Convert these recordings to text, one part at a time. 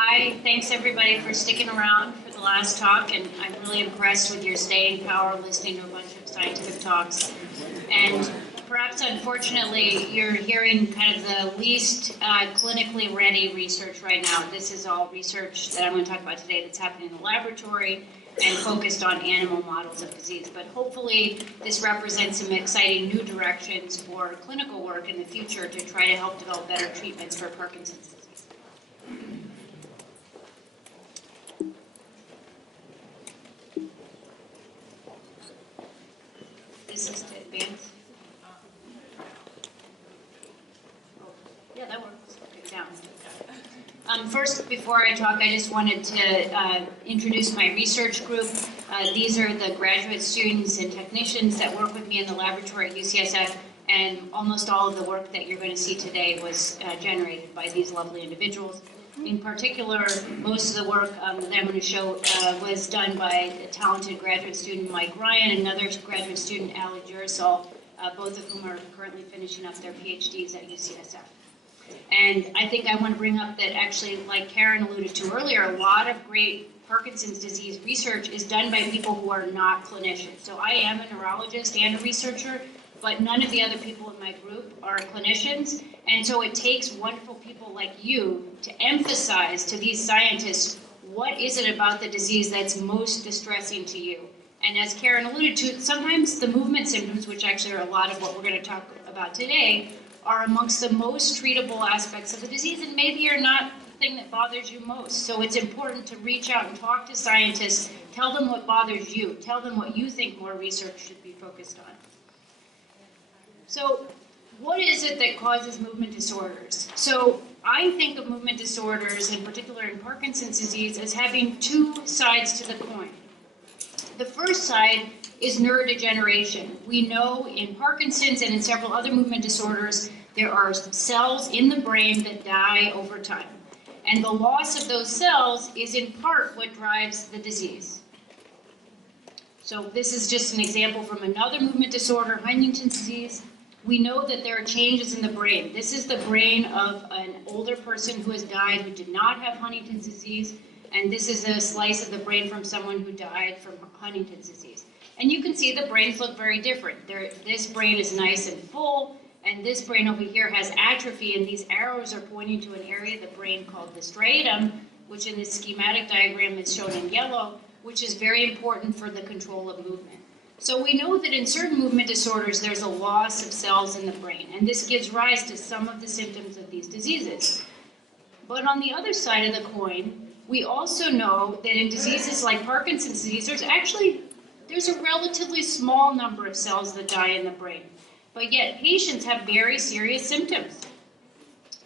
Hi, thanks everybody for sticking around for the last talk, and I'm really impressed with your staying power listening to a bunch of scientific talks. And perhaps unfortunately, you're hearing kind of the least clinically ready research right now. This is all research that I'm going to talk about today that's happening in the laboratory and focused on animal models of disease. But hopefully this represents some exciting new directions for clinical work in the future to try to help develop better treatments for Parkinson's disease. This is to advance. Oh, yeah, that works. Okay, down. First, before I talk, I just wanted to introduce my research group. These are the graduate students and technicians that work with me in the laboratory at UCSF, and almost all of the work that you're going to see today was generated by these lovely individuals. In particular, most of the work that I'm going to show was done by a talented graduate student, Mike Ryan, and another graduate student, Basal, both of whom are currently finishing up their PhDs at UCSF. And I think I want to bring up that actually, like Karen alluded to earlier, a lot of great Parkinson's disease research is done by people who are not clinicians. So I am a neurologist and a researcher, but none of the other people in my group are clinicians. And so it takes wonderful people like you to emphasize to these scientists, what is it about the disease that's most distressing to you? And as Karen alluded to, sometimes the movement symptoms, which actually are a lot of what we're going to talk about today, are amongst the most treatable aspects of the disease and maybe are not the thing that bothers you most. So it's important to reach out and talk to scientists, tell them what bothers you, tell them what you think more research should be focused on. So what is it that causes movement disorders? So I think of movement disorders, in particular in Parkinson's disease, as having two sides to the coin. The first side is neurodegeneration. We know in Parkinson's and in several other movement disorders, there are cells in the brain that die over time. And the loss of those cells is in part what drives the disease. So this is just an example from another movement disorder, Huntington's disease. We know that there are changes in the brain. This is the brain of an older person who has died who did not have Huntington's disease. And this is a slice of the brain from someone who died from Huntington's disease. And you can see the brains look very different. This brain is nice and full, and this brain over here has atrophy, and these arrows are pointing to an area of the brain called the striatum, which in this schematic diagram is shown in yellow, which is very important for the control of movement. So we know that in certain movement disorders, there's a loss of cells in the brain, and this gives rise to some of the symptoms of these diseases. But on the other side of the coin, we also know that in diseases like Parkinson's disease, there's a relatively small number of cells that die in the brain. But yet patients have very serious symptoms.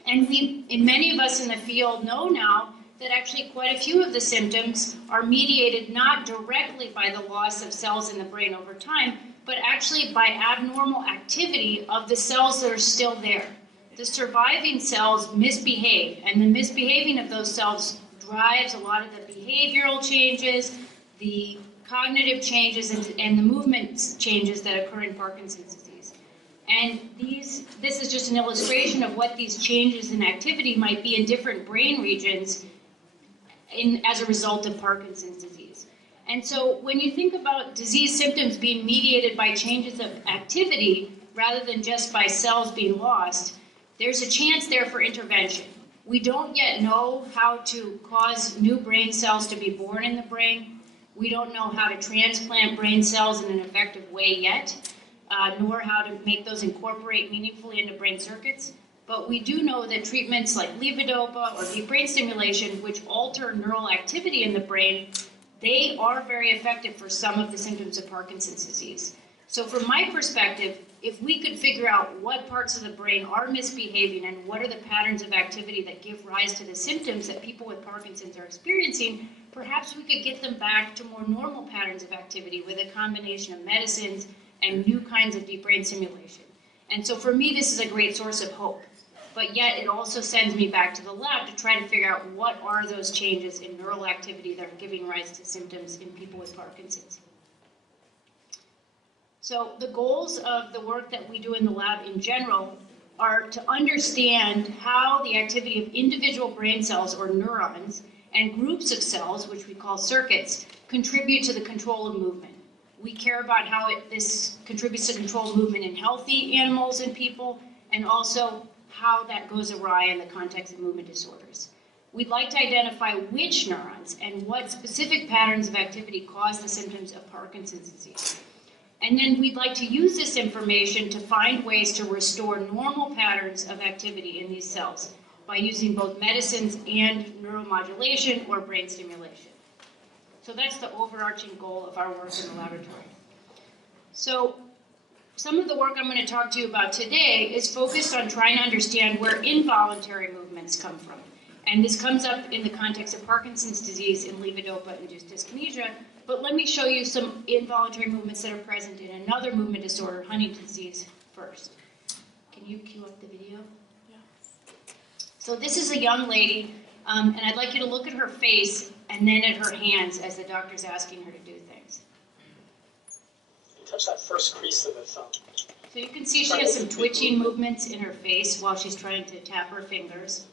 And many of us in the field know now that actually quite a few of the symptoms are mediated not directly by the loss of cells in the brain over time, but actually by abnormal activity of the cells that are still there. The surviving cells misbehave, and the misbehaving of those cells drives a lot of the behavioral changes, the cognitive changes, and the movement changes that occur in Parkinson's disease. And this is just an illustration of what these changes in activity might be in different brain regions as a result of Parkinson's disease. And so when you think about disease symptoms being mediated by changes of activity rather than just by cells being lost, there's a chance there for intervention. We don't yet know how to cause new brain cells to be born in the brain. We don't know how to transplant brain cells in an effective way yet, nor how to make those incorporate meaningfully into brain circuits. But we do know that treatments like levodopa or deep brain stimulation, which alter neural activity in the brain, they are very effective for some of the symptoms of Parkinson's disease. So from my perspective, if we could figure out what parts of the brain are misbehaving and what are the patterns of activity that give rise to the symptoms that people with Parkinson's are experiencing, perhaps we could get them back to more normal patterns of activity with a combination of medicines and new kinds of deep brain stimulation. And so for me, this is a great source of hope. But yet it also sends me back to the lab to try to figure out what are those changes in neural activity that are giving rise to symptoms in people with Parkinson's. So the goals of the work that we do in the lab in general are to understand how the activity of individual brain cells, or neurons, and groups of cells, which we call circuits, contribute to the control of movement. We care about how this contributes to control of movement in healthy animals and people, and also how that goes awry in the context of movement disorders. We'd like to identify which neurons and what specific patterns of activity cause the symptoms of Parkinson's disease. And then we'd like to use this information to find ways to restore normal patterns of activity in these cells by using both medicines and neuromodulation or brain stimulation. So that's the overarching goal of our work in the laboratory. So some of the work I'm going to talk to you about today is focused on trying to understand where involuntary movements come from. And this comes up in the context of Parkinson's disease and levodopa-induced dyskinesia. But let me show you some involuntary movements that are present in another movement disorder, Huntington's disease, first. Can you cue up the video? Yeah. So this is a young lady, and I'd like you to look at her face and then at her hands as the doctor's asking her to do things. Touch that first crease of the thumb. So you can see she has some twitching movements in her face while she's trying to tap her fingers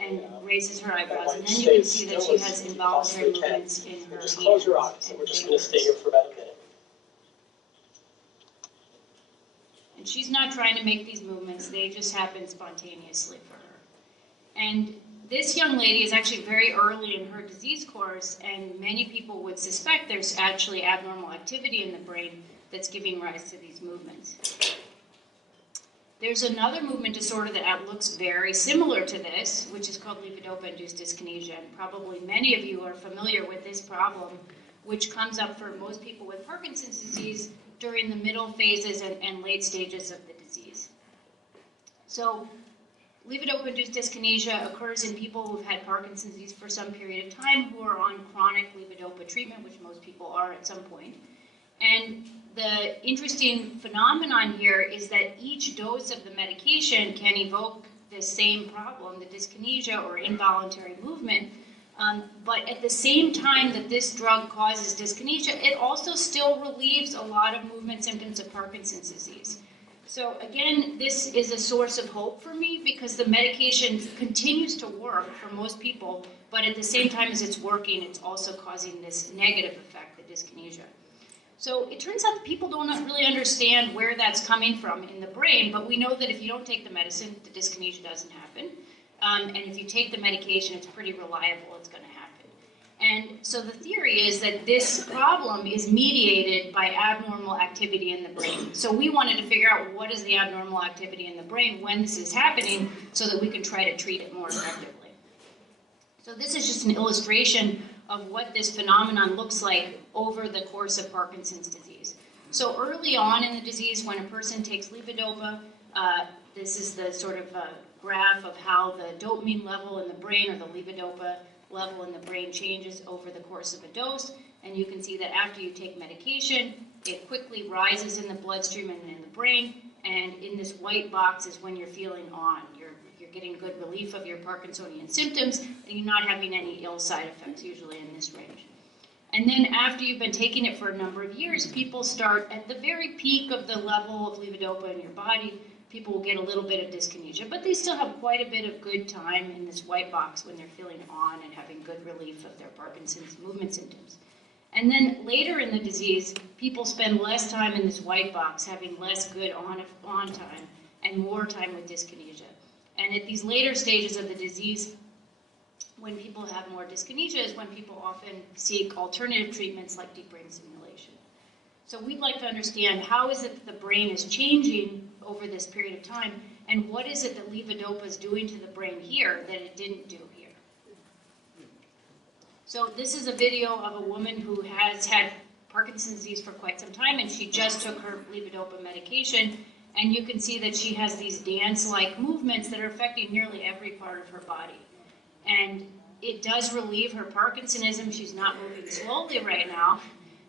and raises her eyebrows. And then you can see that she has involuntary movements in her hands. Just close your eyes, and we're just going to stay here for about a minute. And she's not trying to make these movements, they just happen spontaneously for her. And this young lady is actually very early in her disease course, and many people would suspect there's actually abnormal activity in the brain that's giving rise to these movements. There's another movement disorder that looks very similar to this, which is called levodopa-induced dyskinesia, and probably many of you are familiar with this problem, which comes up for most people with Parkinson's disease during the middle phases and late stages of the disease. So levodopa-induced dyskinesia occurs in people who've had Parkinson's disease for some period of time who are on chronic levodopa treatment, which most people are at some point. And the interesting phenomenon here is that each dose of the medication can evoke the same problem, the dyskinesia or involuntary movement, but at the same time that this drug causes dyskinesia, it also still relieves a lot of movement symptoms of Parkinson's disease. So again, this is a source of hope for me because the medication continues to work for most people, but at the same time as it's working, it's also causing this negative effect, the dyskinesia. So it turns out that people don't really understand where that's coming from in the brain, but we know that if you don't take the medicine, the dyskinesia doesn't happen. And if you take the medication, it's pretty reliable, it's going to happen. And so the theory is that this problem is mediated by abnormal activity in the brain. So we wanted to figure out what is the abnormal activity in the brain when this is happening so that we can try to treat it more effectively. So this is just an illustration of what this phenomenon looks like over the course of Parkinson's disease. So early on in the disease, when a person takes levodopa, this is the sort of graph of how the dopamine level in the brain or the levodopa level in the brain changes over the course of a dose. And you can see that after you take medication, it quickly rises in the bloodstream and in the brain. And in this white box is when you're feeling on. You're getting good relief of your Parkinsonian symptoms, and you're not having any ill side effects, usually in this range. And then after you've been taking it for a number of years, people start at the very peak of the level of levodopa in your body. People will get a little bit of dyskinesia, but they still have quite a bit of good time in this white box when they're feeling on and having good relief of their Parkinson's movement symptoms. And then later in the disease, people spend less time in this white box, having less good on time and more time with dyskinesia. And at these later stages of the disease, when people have more dyskinesia is when people often seek alternative treatments like deep brain stimulation. So we'd like to understand how is it that the brain is changing over this period of time, and what is it that levodopa is doing to the brain here that it didn't do here. So this is a video of a woman who has had Parkinson's disease for quite some time, and she just took her levodopa medication. And you can see that she has these dance-like movements that are affecting nearly every part of her body. And it does relieve her Parkinsonism. She's not moving slowly right now,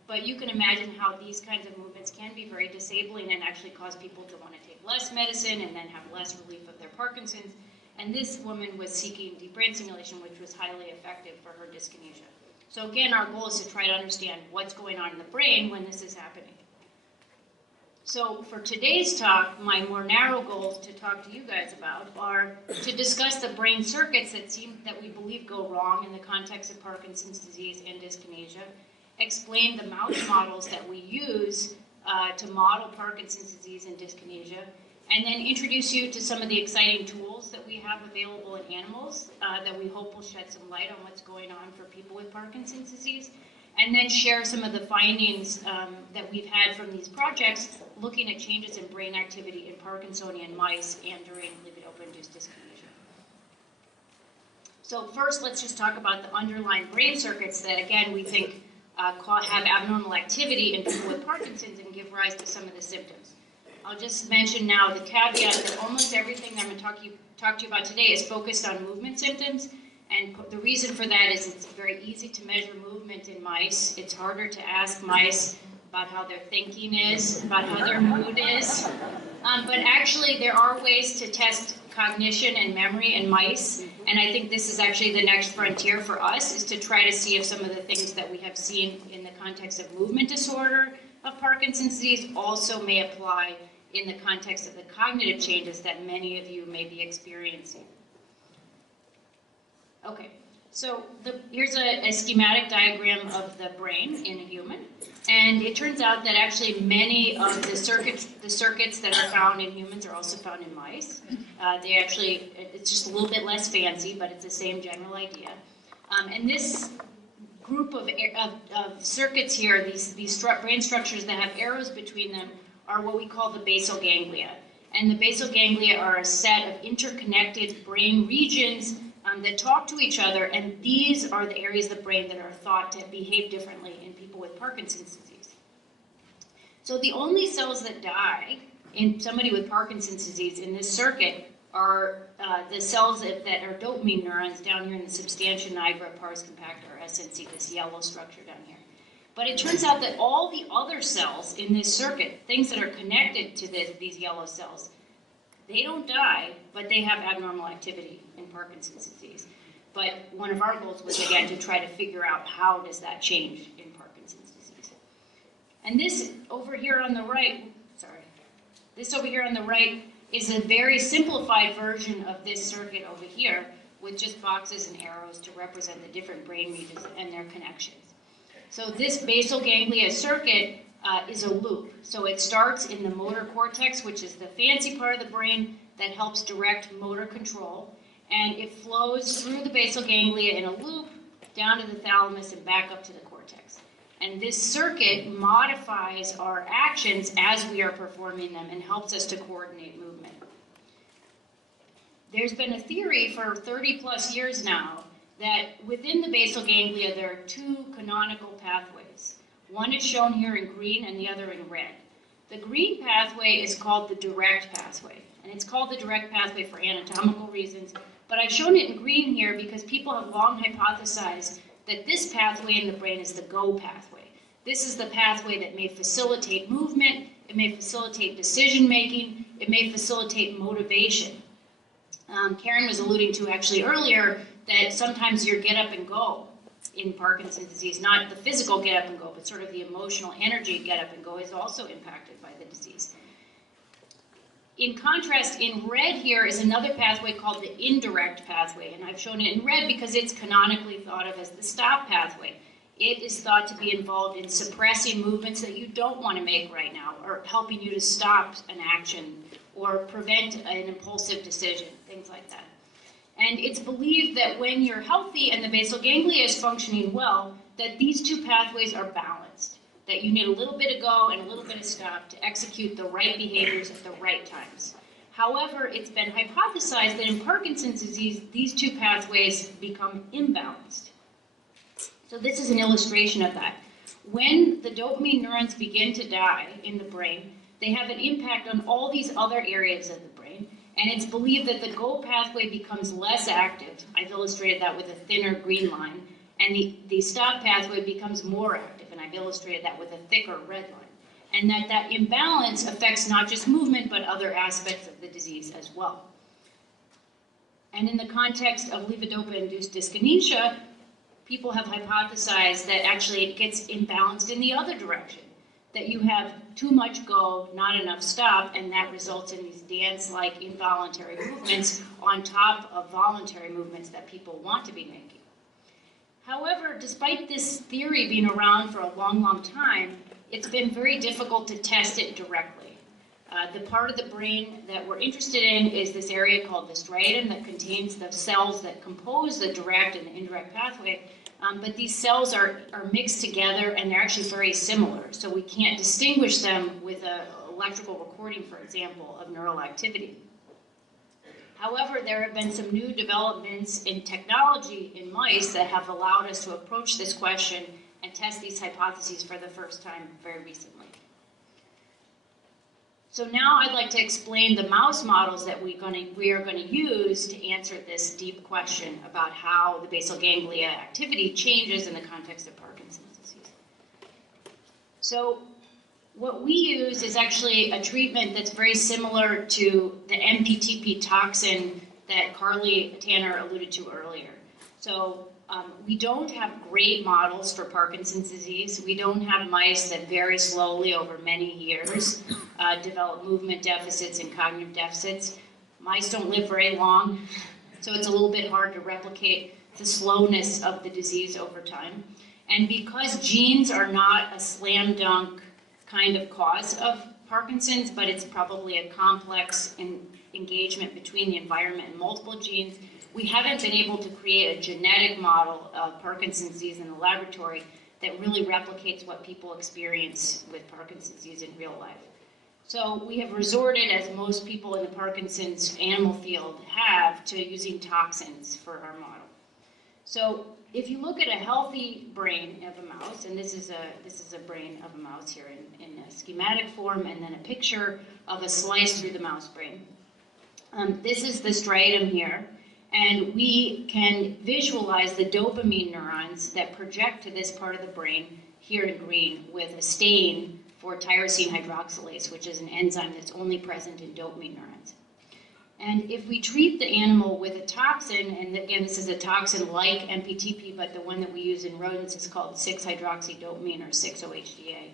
but you can imagine how these kinds of movements can be very disabling and actually cause people to want to take less medicine and then have less relief of their Parkinson's. And this woman was seeking deep brain stimulation, which was highly effective for her dyskinesia. So again, our goal is to try to understand what's going on in the brain when this is happening. So for today's talk, my more narrow goals to talk to you guys about are to discuss the brain circuits that we believe go wrong in the context of Parkinson's disease and dyskinesia, explain the mouse models that we use to model Parkinson's disease and dyskinesia, and then introduce you to some of the exciting tools that we have available in animals that we hope will shed some light on what's going on for people with Parkinson's disease, and then share some of the findings that we've had from these projects looking at changes in brain activity in Parkinsonian mice and during levodopa-induced dyskinesia. So first, let's just talk about the underlying brain circuits that, again, we think have abnormal activity in people with Parkinson's and give rise to some of the symptoms. I'll just mention now the caveat that almost everything that I'm going to talk to you about today is focused on movement symptoms. And the reason for that is it's very easy to measure movement in mice. It's harder to ask mice about how their thinking is, about how their mood is. But actually, there are ways to test cognition and memory in mice. And I think this is actually the next frontier for us, is to try to see if some of the things that we have seen in the context of movement disorder of Parkinson's disease also may apply in the context of the cognitive changes that many of you may be experiencing. Okay, so here's a schematic diagram of the brain in a human, and it turns out that actually many of the circuits that are found in humans are also found in mice. It's just a little bit less fancy, but it's the same general idea. And this group of circuits here, these brain structures that have arrows between them, are what we call the basal ganglia. And the basal ganglia are a set of interconnected brain regions that talk to each other, and these are the areas of the brain that are thought to behave differently in people with Parkinson's disease. So the only cells that die in somebody with Parkinson's disease in this circuit are the cells that are dopamine neurons down here in the substantia nigra pars compacta, or SNC, this yellow structure down here. But it turns out that all the other cells in this circuit, things that are connected to these yellow cells, they don't die, but they have abnormal activity in Parkinson's disease. But one of our goals was, again, to try to figure out how does that change in Parkinson's disease. And this over here on the right, is a very simplified version of this circuit over here with just boxes and arrows to represent the different brain regions and their connections. So this basal ganglia circuit is a loop. So it starts in the motor cortex, which is the fancy part of the brain that helps direct motor control, and it flows through the basal ganglia in a loop down to the thalamus and back up to the cortex. And this circuit modifies our actions as we are performing them and helps us to coordinate movement. There's been a theory for 30 plus years now that within the basal ganglia there are two canonical pathways. One is shown here in green and the other in red. The green pathway is called the direct pathway, and it's called the direct pathway for anatomical reasons, but I've shown it in green here because people have long hypothesized that this pathway in the brain is the go pathway. This is the pathway that may facilitate movement, it may facilitate decision making, it may facilitate motivation. Karen was alluding to actually earlier that sometimes your get up and go in Parkinson's disease, not the physical get up and go, but sort of the emotional energy get up and go is also impacted by the disease. In contrast, in red here is another pathway called the indirect pathway, and I've shown it in red because it's canonically thought of as the stop pathway. It is thought to be involved in suppressing movements that you don't want to make right now, or helping you to stop an action, or prevent an impulsive decision, things like that. And it's believed that when you're healthy and the basal ganglia is functioning well, that these two pathways are balanced, that you need a little bit of go and a little bit of stop to execute the right behaviors at the right times. However, it's been hypothesized that in Parkinson's disease, these two pathways become imbalanced. So this is an illustration of that. When the dopamine neurons begin to die in the brain, they have an impact on all these other areas of the brain, and it's believed that the go pathway becomes less active. I've illustrated that with a thinner green line, and the stop pathway becomes more active, and I've illustrated that with a thicker red line. And that imbalance affects not just movement, but other aspects of the disease as well. And in the context of levodopa-induced dyskinesia, people have hypothesized that actually it gets imbalanced in the other direction, that you have too much go, not enough stop, and that results in these dance-like involuntary movements on top of voluntary movements that people want to be making. However, despite this theory being around for a long, long time, it's been very difficult to test it directly. The part of the brain that we're interested in is this area called the striatum that contains the cells that compose the direct and the indirect pathway. But these cells are mixed together and they're actually very similar. So we can't distinguish them with an electrical recording, for example, of neural activity. However, there have been some new developments in technology in mice that have allowed us to approach this question and test these hypotheses for the first time very recently. So now I'd like to explain the mouse models that we are going to use to answer this deep question about how the basal ganglia activity changes in the context of Parkinson's disease. So what we use is actually a treatment that's very similar to the MPTP toxin that Carly Tanner alluded to earlier. So we don't have great models for Parkinson's disease. We don't have mice that very slowly over many years develop movement deficits and cognitive deficits. Mice don't live very long, so it's a little bit hard to replicate the slowness of the disease over time. And because genes are not a slam dunk kind of cause of Parkinson's, but it's probably a complex engagement between the environment and multiple genes, we haven't been able to create a genetic model of Parkinson's disease in the laboratory that really replicates what people experience with Parkinson's disease in real life. So we have resorted, as most people in the Parkinson's animal field have, to using toxins for our model. So if you look at a healthy brain of a mouse, and this is a brain of a mouse here in a schematic form, and then a picture of a slice through the mouse brain. This is the striatum here. And we can visualize the dopamine neurons that project to this part of the brain, here in green, with a stain for tyrosine hydroxylase, which is an enzyme that's only present in dopamine neurons. And if we treat the animal with a toxin, and again, this is a toxin like MPTP, but the one that we use in rodents is called 6-hydroxydopamine or 6-OHDA,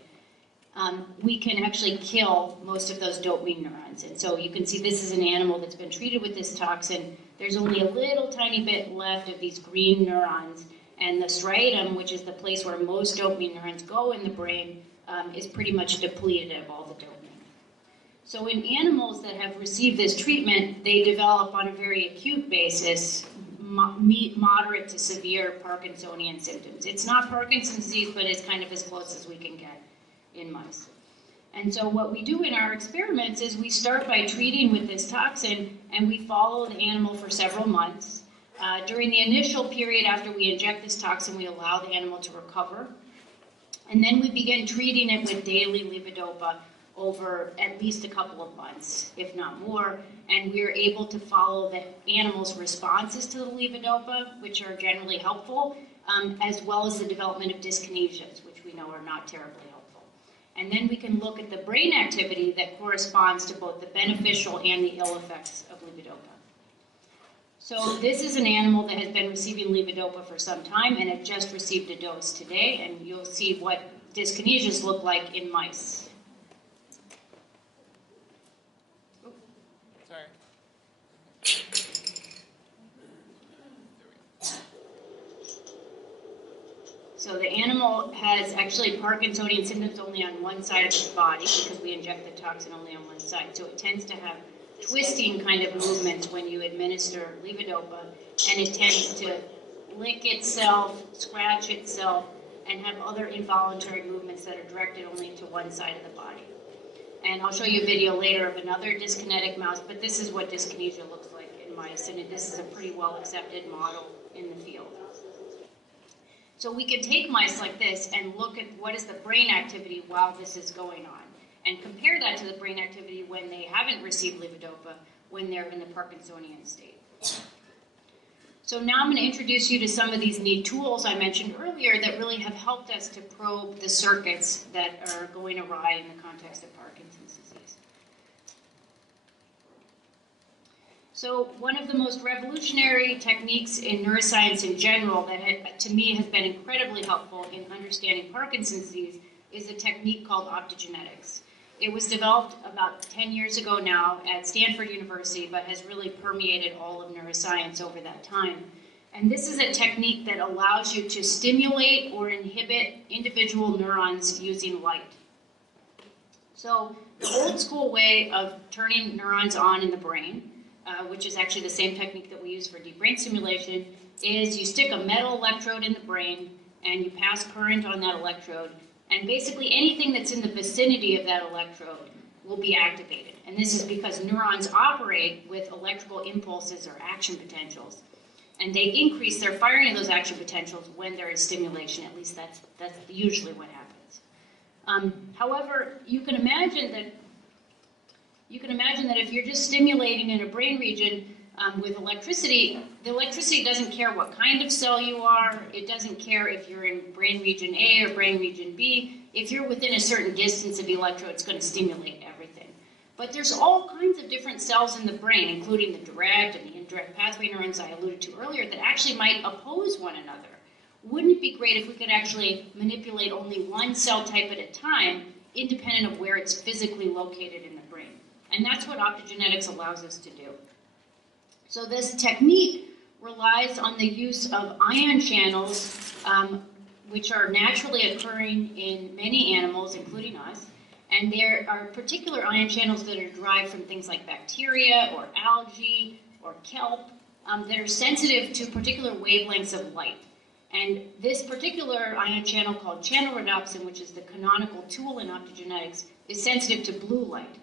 we can actually kill most of those dopamine neurons. And so you can see this is an animal that's been treated with this toxin. There's only a little tiny bit left of these green neurons, and the striatum, which is the place where most dopamine neurons go in the brain, is pretty much depleted of all the dopamine. So in animals that have received this treatment, they develop on a very acute basis moderate to severe Parkinsonian symptoms. It's not Parkinson's disease, but it's kind of as close as we can get in mice. And so what we do in our experiments is we start by treating with this toxin, and we follow the animal for several months. During the initial period after we inject this toxin, we allow the animal to recover. And then we begin treating it with daily levodopa over at least a couple of months, if not more. And we're able to follow the animal's responses to the levodopa, which are generally helpful, as well as the development of dyskinesias, which we know are not terribly helpful. And then we can look at the brain activity that corresponds to both the beneficial and the ill effects of levodopa. So this is an animal that has been receiving levodopa for some time and it just received a dose today, and you'll see what dyskinesias look like in mice. Sorry. So the animal has actually Parkinsonian symptoms only on one side of its body because we inject the toxin only on one side. So it tends to have twisting kind of movements when you administer levodopa, and it tends to lick itself, scratch itself, and have other involuntary movements that are directed only to one side of the body. And I'll show you a video later of another dyskinetic mouse, but this is what dyskinesia looks like in mice, and this is a pretty well accepted model in the field. So we can take mice like this and look at what is the brain activity while this is going on, and compare that to the brain activity when they haven't received levodopa, when they're in the Parkinsonian state. So now I'm going to introduce you to some of these neat tools I mentioned earlier that really have helped us to probe the circuits that are going awry in the context of Parkinson's disease. So one of the most revolutionary techniques in neuroscience in general that to me has been incredibly helpful in understanding Parkinson's disease is a technique called optogenetics. It was developed about 10 years ago now at Stanford University, but has really permeated all of neuroscience over that time. And this is a technique that allows you to stimulate or inhibit individual neurons using light. So the old school way of turning neurons on in the brain, which is actually the same technique that we use for deep brain stimulation, is you stick a metal electrode in the brain and you pass current on that electrode, and basically anything that's in the vicinity of that electrode will be activated. And this is because neurons operate with electrical impulses or action potentials, and they increase their firing of those action potentials when there is stimulation. At least that's usually what happens. However, you can imagine that if you're just stimulating in a brain region with electricity, the electricity doesn't care what kind of cell you are. It doesn't care if you're in brain region A or brain region B. If you're within a certain distance of the electrode, it's going to stimulate everything. But there's all kinds of different cells in the brain, including the direct and the indirect pathway neurons I alluded to earlier, that actually might oppose one another. Wouldn't it be great if we could actually manipulate only one cell type at a time, independent of where it's physically located in the brain? And that's what optogenetics allows us to do. So this technique relies on the use of ion channels, which are naturally occurring in many animals, including us. And there are particular ion channels that are derived from things like bacteria or algae or kelp that are sensitive to particular wavelengths of light. And this particular ion channel, called channel rhodopsin, which is the canonical tool in optogenetics, is sensitive to blue light.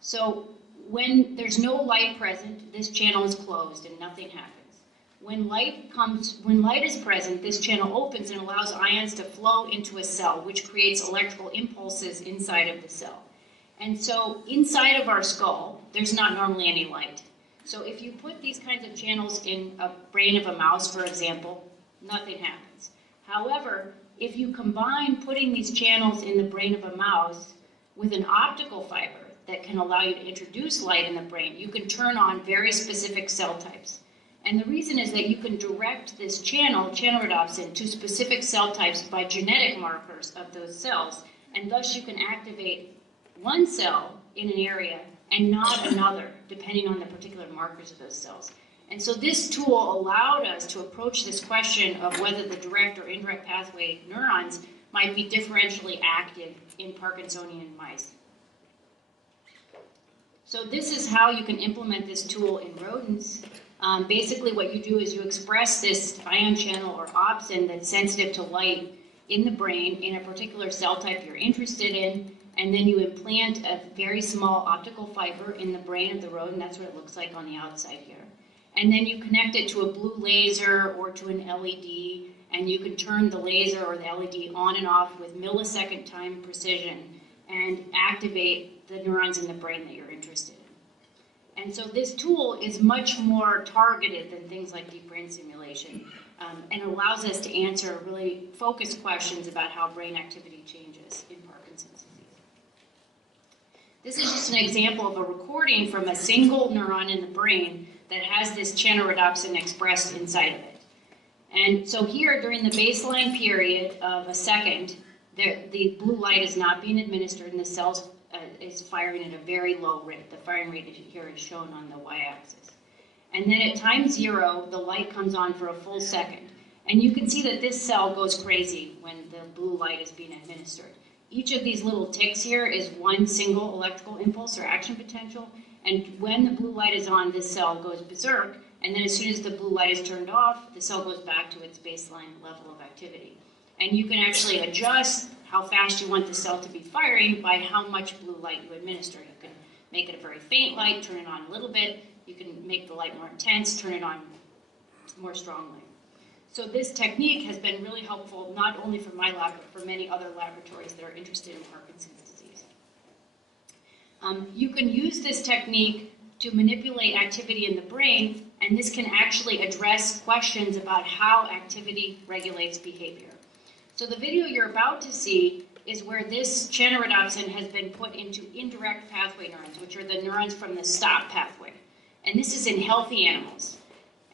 So when there's no light present, this channel is closed and nothing happens. When light is present, this channel opens and allows ions to flow into a cell, which creates electrical impulses inside of the cell. And so inside of our skull, there's not normally any light. So if you put these kinds of channels in a brain of a mouse, for example, nothing happens. However, if you combine putting these channels in the brain of a mouse with an optical fiber that can allow you to introduce light in the brain, you can turn on very specific cell types. And the reason is that you can direct this channel rhodopsin, to specific cell types by genetic markers of those cells, and thus you can activate one cell in an area and not another, depending on the particular markers of those cells. And so this tool allowed us to approach this question of whether the direct or indirect pathway neurons might be differentially active in Parkinsonian mice. So this is how you can implement this tool in rodents. Basically what you do is you express this ion channel or opsin that's sensitive to light in the brain in a particular cell type you're interested in, and then you implant a very small optical fiber in the brain of the rodent. That's what it looks like on the outside here. And then you connect it to a blue laser or to an LED, and you can turn the laser or the LED on and off with millisecond time precision and activate the neurons in the brain that you're interested in. And so this tool is much more targeted than things like deep brain stimulation, and allows us to answer really focused questions about how brain activity changes in Parkinson's disease. This is just an example of a recording from a single neuron in the brain that has this channel rhodopsin expressed inside of it. And so here, during the baseline period of a second, the blue light is not being administered and the cells is firing at a very low rate. The firing rate here is shown on the y-axis. And then at time 0, the light comes on for a full second. And you can see that this cell goes crazy when the blue light is being administered. Each of these little ticks here is one single electrical impulse or action potential. And when the blue light is on, this cell goes berserk. And then as soon as the blue light is turned off, the cell goes back to its baseline level of activity. And you can actually adjust how fast you want the cell to be firing by how much blue light you administer. You can make it a very faint light, turn it on a little bit. You can make the light more intense, turn it on more strongly. So this technique has been really helpful, not only for my lab, but for many other laboratories that are interested in Parkinson's disease. You can use this technique to manipulate activity in the brain, and this can actually address questions about how activity regulates behavior. So the video you're about to see is where this channel rhodopsin has been put into indirect pathway neurons, which are the neurons from the stop pathway. And this is in healthy animals.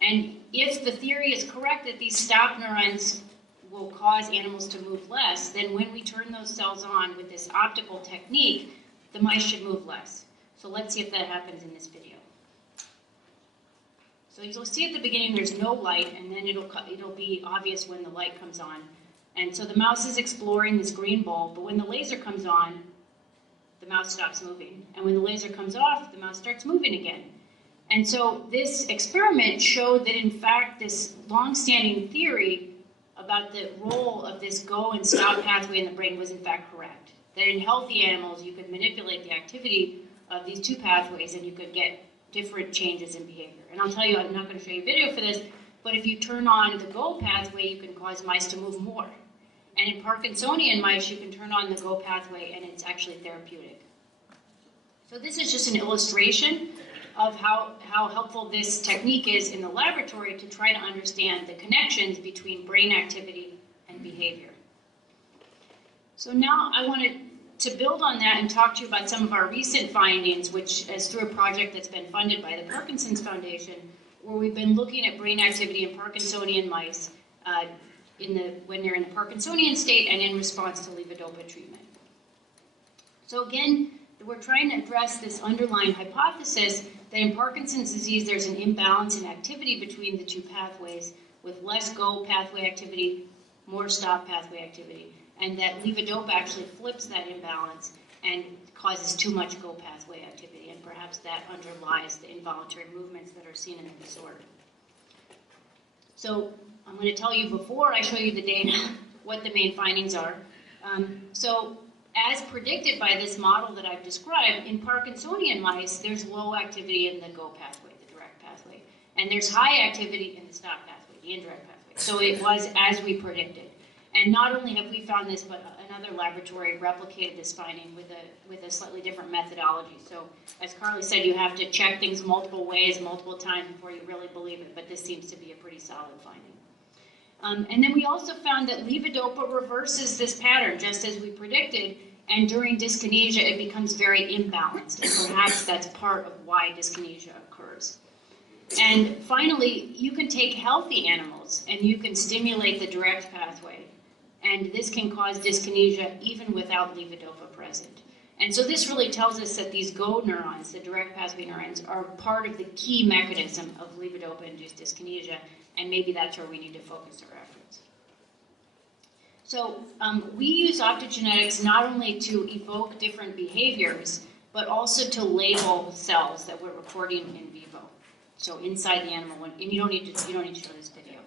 And if the theory is correct that these stop neurons will cause animals to move less, then when we turn those cells on with this optical technique, the mice should move less. So let's see if that happens in this video. So you'll see at the beginning there's no light, and then it'll be obvious when the light comes on. And so the mouse is exploring this green bulb, but when the laser comes on, the mouse stops moving. And when the laser comes off, the mouse starts moving again. And so this experiment showed that, in fact, this long-standing theory about the role of this go and stop pathway in the brain was, in fact, correct. That in healthy animals, you could manipulate the activity of these two pathways and you could get different changes in behavior. And I'll tell you, I'm not going to show you a video for this, but if you turn on the go pathway, you can cause mice to move more. And in Parkinsonian mice, you can turn on the go pathway and it's actually therapeutic. So this is just an illustration of how helpful this technique is in the laboratory to try to understand the connections between brain activity and behavior. So now I wanted to build on that and talk to you about some of our recent findings, which is through a project that's been funded by the Parkinson's Foundation, where we've been looking at brain activity in Parkinsonian mice when they're in the Parkinsonian state and in response to levodopa treatment. So again, we're trying to address this underlying hypothesis that in Parkinson's disease there's an imbalance in activity between the two pathways, with less go pathway activity, more stop pathway activity, and that levodopa actually flips that imbalance and causes too much go pathway activity, and perhaps that underlies the involuntary movements that are seen in the disorder. So I'm going to tell you before I show you the data what the main findings are. So as predicted by this model that I've described, in Parkinsonian mice, there's low activity in the go pathway, the direct pathway, and there's high activity in the stop pathway, the indirect pathway. So it was as we predicted. And not only have we found this, but another laboratory replicated this finding with a slightly different methodology. So as Carly said, you have to check things multiple ways, multiple times before you really believe it, but this seems to be a pretty solid finding. And then we also found that levodopa reverses this pattern, just as we predicted, and during dyskinesia it becomes very imbalanced, and perhaps that's part of why dyskinesia occurs. And finally, you can take healthy animals and you can stimulate the direct pathway, and this can cause dyskinesia even without levodopa present. And so this really tells us that these GO neurons, the direct pathway neurons, are part of the key mechanism of levodopa-induced dyskinesia, and maybe that's where we need to focus our efforts. So we use optogenetics not only to evoke different behaviors, but also to label cells that we're recording in vivo. So inside the animal, and you don't need to show this video.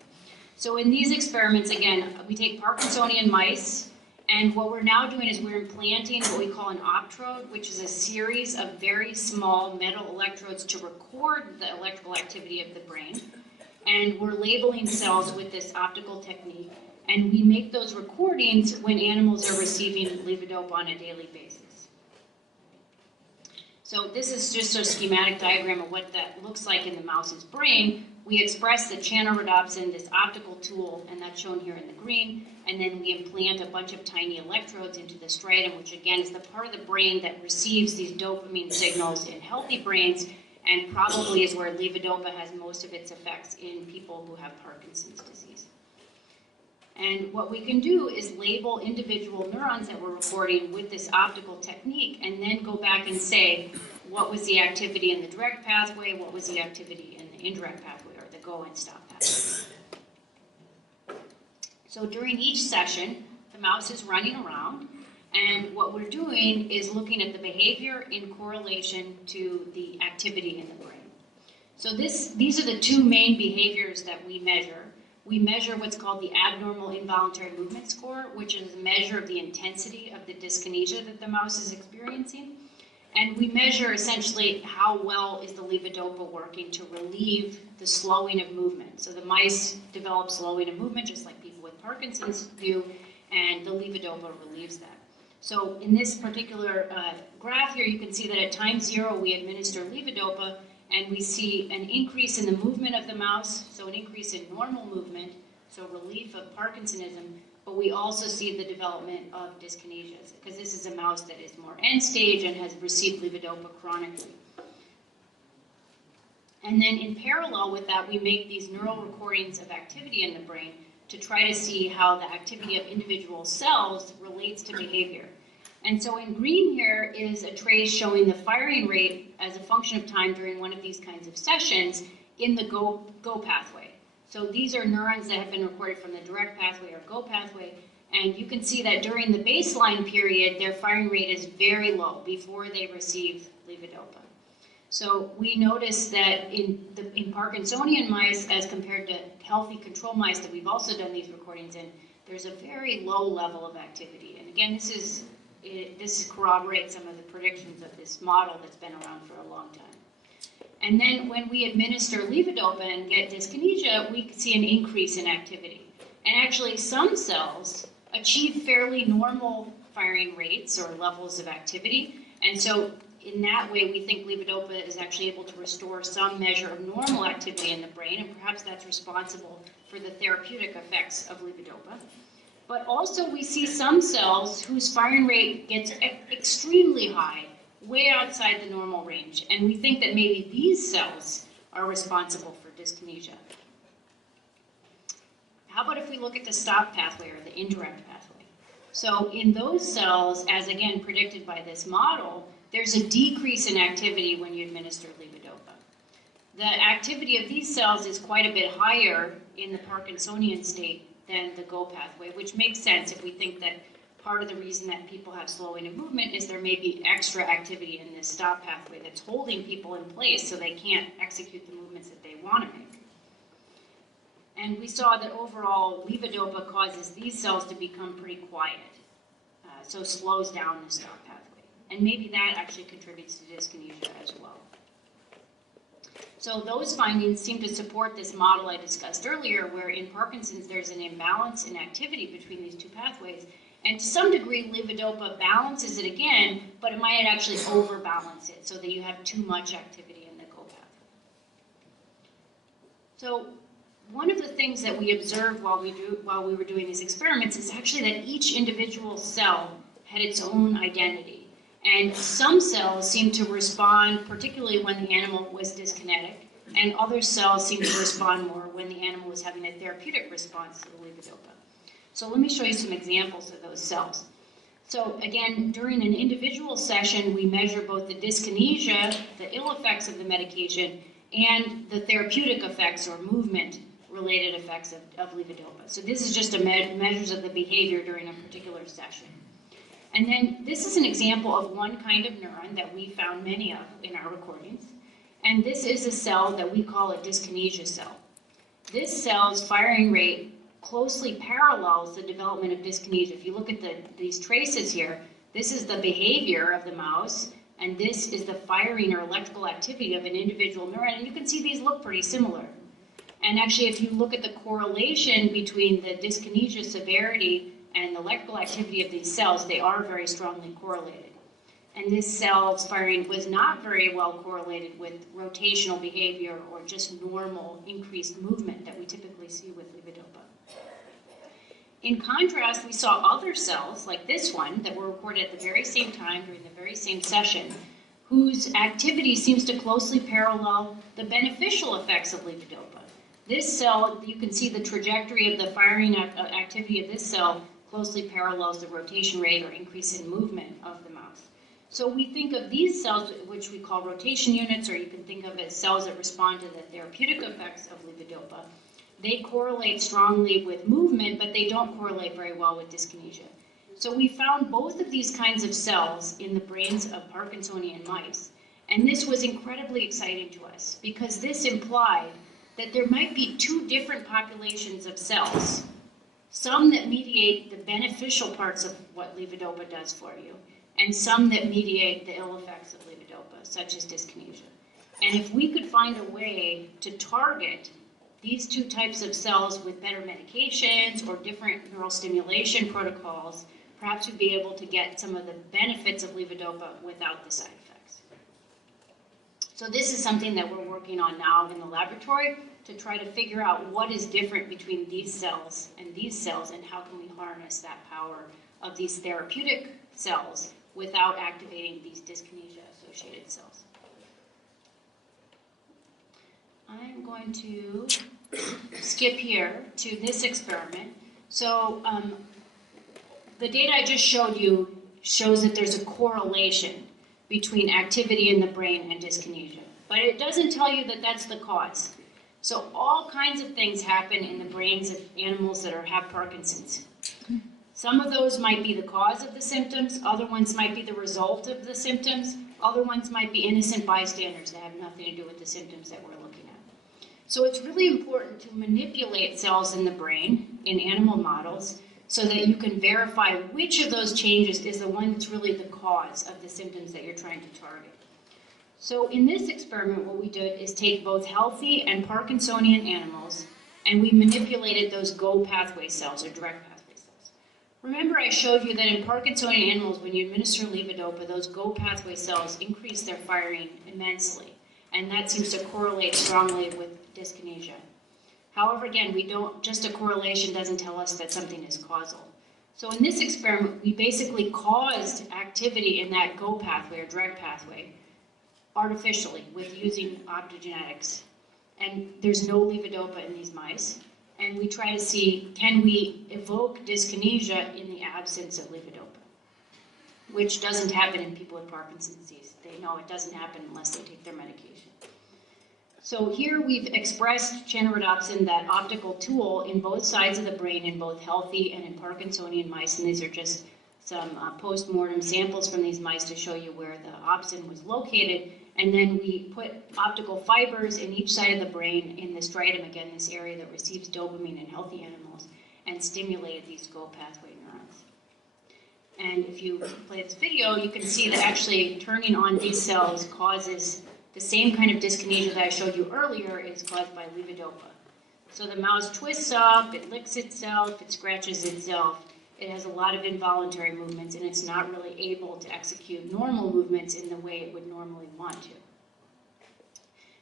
So in these experiments, again, we take Parkinsonian mice, and what we're now doing is we're implanting what we call an optrode, which is a series of very small metal electrodes to record the electrical activity of the brain. And we're labeling cells with this optical technique, and we make those recordings when animals are receiving levodopa on a daily basis. So this is just a schematic diagram of what that looks like in the mouse's brain. We express the chanorodopsin, this optical tool, and that's shown here in the green, and then we implant a bunch of tiny electrodes into the striatum, which again is the part of the brain that receives these dopamine signals in healthy brains, and probably is where levodopa has most of its effects in people who have Parkinson's disease. And what we can do is label individual neurons that we're recording with this optical technique, and then go back and say, what was the activity in the direct pathway, what was the activity in the indirect pathway, or the go and stop pathway. So during each session, the mouse is running around, and what we're doing is looking at the behavior in correlation to the activity in the brain. So these are the two main behaviors that we measure. We measure what's called the abnormal involuntary movement score, which is a measure of the intensity of the dyskinesia that the mouse is experiencing. And we measure essentially how well is the levodopa working to relieve the slowing of movement. So the mice develop slowing of movement, just like people with Parkinson's do, and the levodopa relieves that. So in this particular graph here, you can see that at time 0, we administer levodopa, and we see an increase in the movement of the mouse, so an increase in normal movement, so relief of Parkinsonism, but we also see the development of dyskinesias, because this is a mouse that is more end stage and has received levodopa chronically. And then in parallel with that, we make these neural recordings of activity in the brain to try to see how the activity of individual cells relates to behavior. And so in green here is a trace showing the firing rate as a function of time during one of these kinds of sessions in the go pathway. So these are neurons that have been recorded from the direct pathway or go pathway, and you can see that during the baseline period, their firing rate is very low before they receive levodopa. So we noticed that in Parkinsonian mice, as compared to healthy control mice that we've also done these recordings in, there's a very low level of activity. And again, this corroborates some of the predictions of this model that's been around for a long time. And then when we administer levodopa and get dyskinesia, we see an increase in activity. And actually, some cells achieve fairly normal firing rates or levels of activity. And so in that way, we think levodopa is actually able to restore some measure of normal activity in the brain, and perhaps that's responsible for the therapeutic effects of levodopa. But also we see some cells whose firing rate gets extremely high, way outside the normal range, and we think that maybe these cells are responsible for dyskinesia. How about if we look at the stop pathway or the indirect pathway? So in those cells, as again predicted by this model, there's a decrease in activity when you administer levodopa. The activity of these cells is quite a bit higher in the Parkinsonian state than the go pathway, which makes sense if we think that part of the reason that people have slowing of movement is there may be extra activity in this stop pathway that's holding people in place so they can't execute the movements that they want to make. And we saw that overall levodopa causes these cells to become pretty quiet, so slows down the stop pathway. And maybe that actually contributes to dyskinesia as well. So those findings seem to support this model I discussed earlier, where in Parkinson's there's an imbalance in activity between these two pathways. And to some degree, levodopa balances it again, but it might actually overbalance it so that you have too much activity in the go pathway. So one of the things that we observed while we were doing these experiments is actually that each individual cell had its own identity. And some cells seemed to respond, particularly when the animal was dyskinetic, and other cells seemed to respond more when the animal was having a therapeutic response to the levodopa. So let me show you some examples of those cells. So again, during an individual session, we measure both the dyskinesia, the ill effects of the medication, and the therapeutic effects or movement-related effects of levodopa. So this is just measures of the behavior during a particular session. And then this is an example of one kind of neuron that we found many of in our recordings. And this is a cell that we call a dyskinesia cell. This cell's firing rate closely parallels the development of dyskinesia. If you look at these traces here, this is the behavior of the mouse, and this is the firing or electrical activity of an individual neuron. And you can see these look pretty similar. And actually, if you look at the correlation between the dyskinesia severity and the electrical activity of these cells, they are very strongly correlated. And this cell's firing was not very well correlated with rotational behavior or just normal increased movement that we typically see with levodopa. In contrast, we saw other cells, like this one, that were recorded at the very same time during the very same session, whose activity seems to closely parallel the beneficial effects of levodopa. This cell, you can see the trajectory of the firing activity of this cell closely parallels the rotation rate or increase in movement of the mouse. So we think of these cells, which we call rotation units, or you can think of as cells that respond to the therapeutic effects of levodopa. They correlate strongly with movement, but they don't correlate very well with dyskinesia. So we found both of these kinds of cells in the brains of Parkinsonian mice, and this was incredibly exciting to us because this implied that there might be two different populations of cells. Some that mediate the beneficial parts of what levodopa does for you, and some that mediate the ill effects of levodopa, such as dyskinesia. And if we could find a way to target these two types of cells with better medications or different neural stimulation protocols, perhaps we'd be able to get some of the benefits of levodopa without the side effects. So this is something that we're working on now in the laboratory to try to figure out what is different between these cells and how can we harness that power of these therapeutic cells without activating these dyskinesia-associated cells. I'm going to skip here to this experiment. So the data I just showed you shows that there's a correlation between activity in the brain and dyskinesia. But it doesn't tell you that that's the cause. So all kinds of things happen in the brains of animals that have Parkinson's. Some of those might be the cause of the symptoms, other ones might be the result of the symptoms, other ones might be innocent bystanders that have nothing to do with the symptoms that we're looking at. So it's really important to manipulate cells in the brain in animal models so that you can verify which of those changes is the one that's really the cause of the symptoms that you're trying to target. So in this experiment, what we did is take both healthy and Parkinsonian animals, and we manipulated those GO pathway cells, or direct pathway cells. Remember, I showed you that in Parkinsonian animals, when you administer levodopa, those GO pathway cells increase their firing immensely, and that seems to correlate strongly with dyskinesia. However, again, just a correlation doesn't tell us that something is causal. So in this experiment, we basically caused activity in that GO pathway, or direct pathway, artificially with using optogenetics. And there's no levodopa in these mice. And we try to see, can we evoke dyskinesia in the absence of levodopa? Which doesn't happen in people with Parkinson's disease. They know it doesn't happen unless they take their medication. So here we've expressed chanorodopsin, that optical tool, in both sides of the brain, in both healthy and in Parkinsonian mice. And these are just some post-mortem samples from these mice to show you where the opsin was located. And then we put optical fibers in each side of the brain in the striatum, again, this area that receives dopamine in healthy animals, and stimulated these GO pathway neurons. And if you play this video, you can see that actually turning on these cells causes the same kind of dyskinesia that I showed you earlier is caused by levodopa. So the mouse twists up, it licks itself, it scratches itself. It has a lot of involuntary movements, and it's not really able to execute normal movements in the way it would normally want to.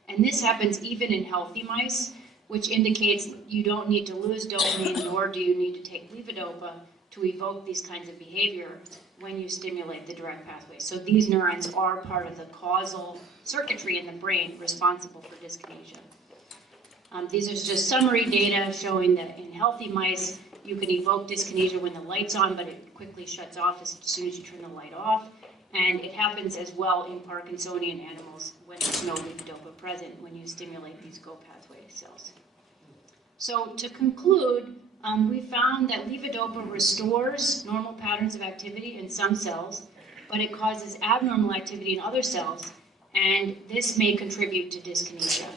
And this happens even in healthy mice, which indicates you don't need to lose dopamine, nor do you need to take levodopa to evoke these kinds of behavior when you stimulate the direct pathway. So these neurons are part of the causal circuitry in the brain responsible for dyskinesia. These are just summary data showing that in healthy mice, you can evoke dyskinesia when the light's on, but it quickly shuts off as soon as you turn the light off. And it happens as well in Parkinsonian animals when there's no levodopa present when you stimulate these GO pathway cells. So to conclude, we found that levodopa restores normal patterns of activity in some cells, but it causes abnormal activity in other cells, and this may contribute to dyskinesia.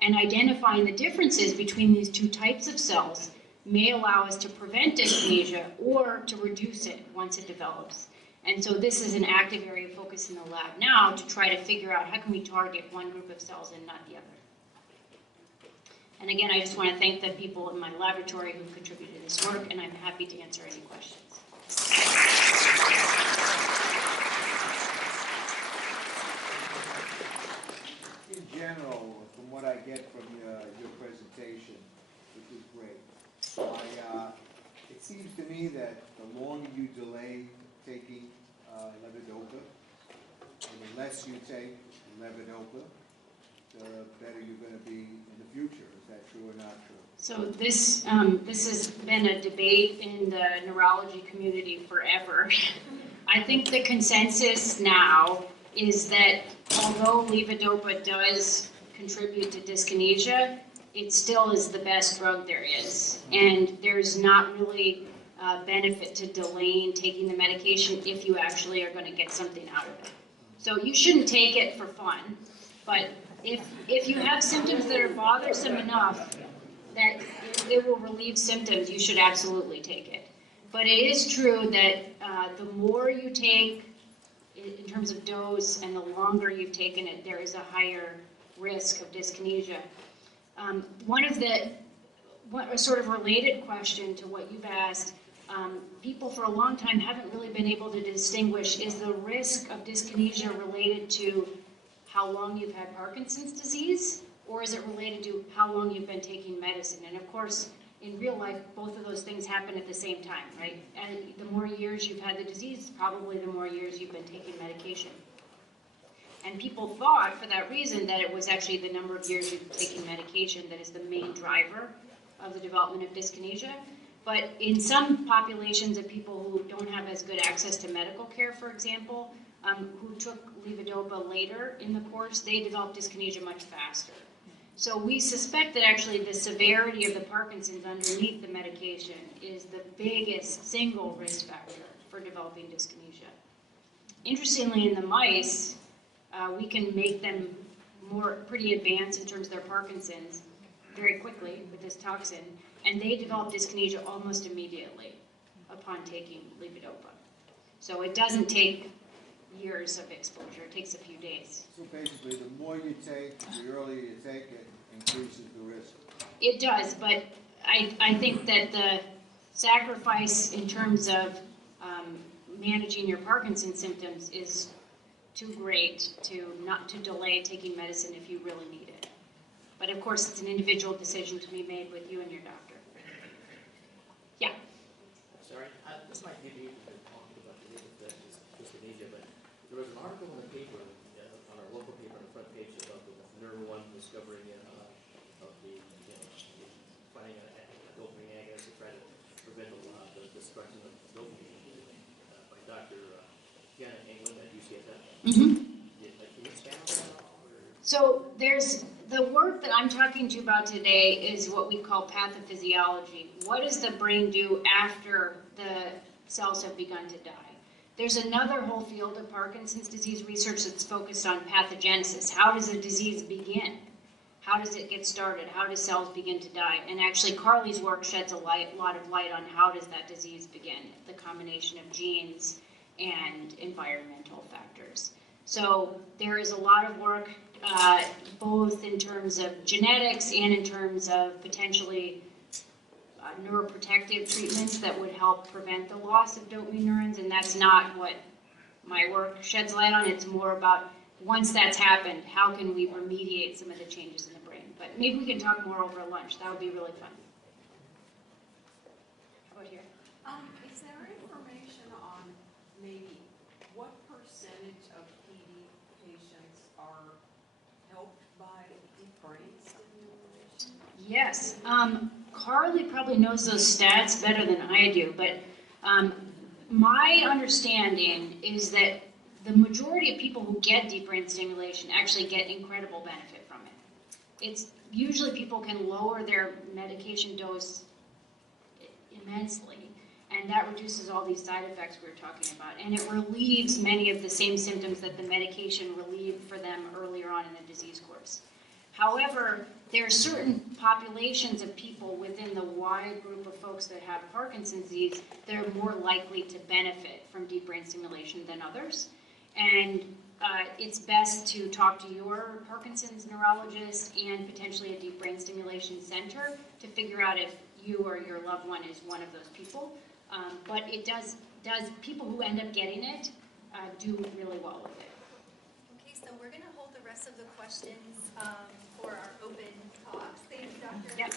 And identifying the differences between these two types of cells may allow us to prevent dyskinesia or to reduce it once it develops. And so this is an active area of focus in the lab now to try to figure out how can we target one group of cells and not the other. And again, I just want to thank the people in my laboratory who contributed to this work, and I'm happy to answer any questions. In general, from what I get from your presentation, which is great, it seems to me that the longer you delay taking levodopa, and the less you take levodopa, the better you're going to be in the future. Is that true or not true? So this has been a debate in the neurology community forever. I think the consensus now is that although levodopa does contribute to dyskinesia, it still is the best drug there is. And there's not really benefit to delaying taking the medication if you actually are going to get something out of it. So you shouldn't take it for fun, but if you have symptoms that are bothersome enough that it will relieve symptoms, you should absolutely take it. But it is true that the more you take in terms of dose and the longer you've taken it, there is a higher risk of dyskinesia. A sort of related question to what you've asked, people for a long time haven't really been able to distinguish, is the risk of dyskinesia related to how long you've had Parkinson's disease, or is it related to how long you've been taking medicine? And of course, in real life, both of those things happen at the same time, right? And the more years you've had the disease, probably the more years you've been taking medication. And people thought, for that reason, that it was actually the number of years you've taken medication that is the main driver of the development of dyskinesia. But in some populations of people who don't have as good access to medical care, for example, who took levodopa later in the course, they develop dyskinesia much faster. So we suspect that actually the severity of the Parkinson's underneath the medication is the biggest single risk factor for developing dyskinesia. Interestingly, in the mice, we can make them pretty advanced in terms of their Parkinson's very quickly with this toxin, and they develop dyskinesia almost immediately upon taking levodopa. So it doesn't take years of exposure, it takes a few days. So basically, the more you take, the earlier you take it, increases the risk. It does, but I think that the sacrifice in terms of managing your Parkinson's symptoms is too great not to delay taking medicine if you really need it. But of course, it's an individual decision to be made with you and your doctor. Yeah? Sorry, this might give you a talk about the dyskinesia, but there was an article in the paper, on our local paper on the front page about the Neuron discovering of the, finding a dopamine agonist to try to prevent the destruction of dopamine by Dr. Janet England at UCSF. Mm-hmm. Can you expand on that at all? So there's the work that I'm talking to you about today is what we call pathophysiology. What does the brain do after the cells have begun to die? There's another whole field of Parkinson's disease research that's focused on pathogenesis. How does a disease begin? How does it get started? How do cells begin to die? And actually, Carly's work sheds a lot of light on how does that disease begin, the combination of genes and environmental factors. So there is a lot of work both in terms of genetics and in terms of potentially neuroprotective treatments that would help prevent the loss of dopamine neurons, and that's not what my work sheds light on. It's more about once that's happened, how can we remediate some of the changes in the brain? But maybe we can talk more over lunch. That would be really fun. How about here? Is there information on maybe what percentage of PD patients are helped by deep brain stimulation? Yes. Carly probably knows those stats better than I do, but my understanding is that the majority of people who get deep brain stimulation actually get incredible benefit from it. It's usually people can lower their medication dose immensely, and that reduces all these side effects we were talking about, and it relieves many of the same symptoms that the medication relieved for them earlier on in the disease course. However, there are certain populations of people within the wide group of folks that have Parkinson's disease that are more likely to benefit from deep brain stimulation than others. And it's best to talk to your Parkinson's neurologist and potentially a deep brain stimulation center to figure out if you or your loved one is one of those people. But it does people who end up getting it do really well with it. Okay, so we're going to hold the rest of the questions for our open talks. Thank you, Dr. Yep.